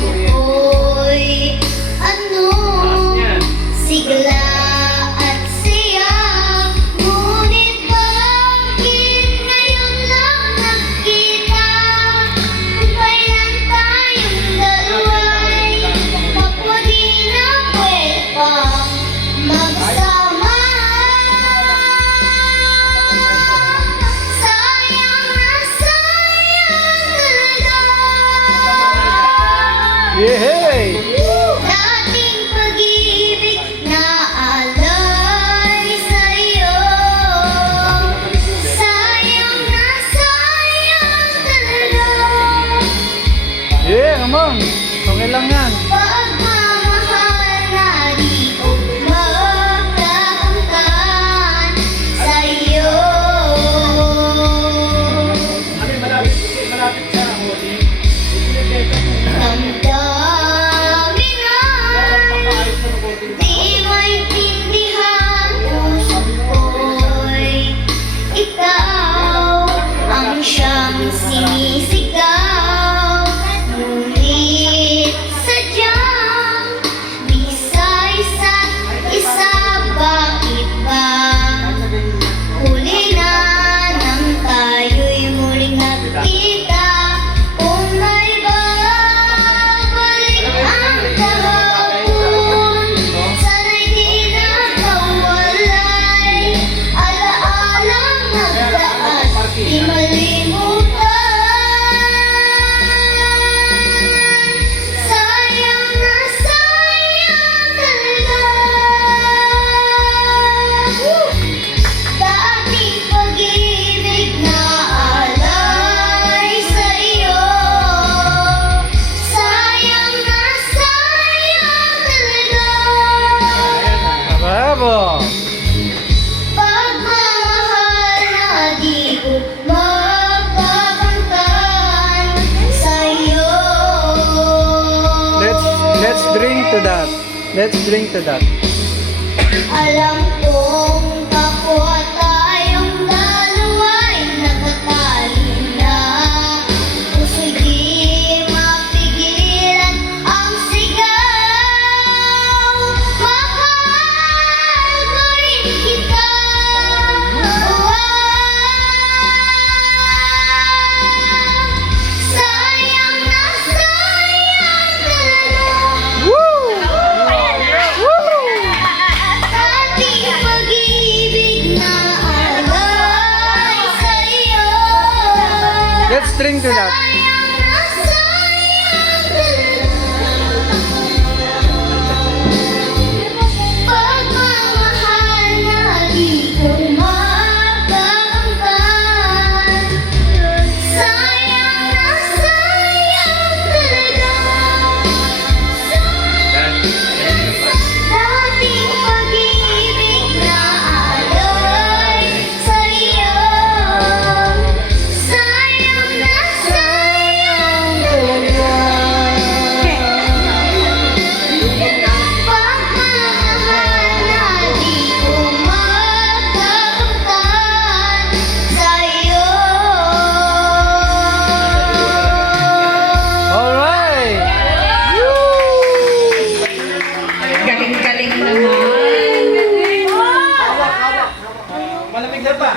ko'y ano, sigla at siya. Ngunit bakit ngayon lang nakita? Kung kailan tayong dalawa'y kapwa di na pwede pang magsama. Sayang na sayang talaga. Yehey! Dating pag-ibig na alay sa'yo. Sayang na sayang talaga. Yeah, naman. Okay lang yan. Pagmamahal na di ko magkakamtan sa'yo. Damdamin ay di maintindihan. Puso ko'y ikaw ang siyang sinisigaw. Ngunit sadyang di sa isa't isa. Bakit ba huli na nang tayo'y muling nagkita? Kung may babalik ang kahapon, sana'y di nakawalay. Alaalang nagdaan, di malimutan. Sayang na sayang talaga. Dating pag-ibig na alay sa'yo. Sayang na sayang talaga. Bravo! Pagmamahal na di ko magkakamtan sa'yo. Let's drink to that. Let's drink to that. Alam kong kapwa tayong dalawa'y nakatali na. Puso'y di mapigilan ang sigaw. Mahal ko rin kita. Sayang na sayang talaga. Dating pag-ibig na alay sa'yo. Let's drink to that. Sayang na sayang talaga. Pagmamahal na di ko magkakamtan. Sayang na sayang talaga. Dating pag-ibig na alay sa'yo. Sayang na sayang talaga. Pagmamahal na di ko magkakamtan sa'yo. Alright! Galing-galing naman. Malamig na ba?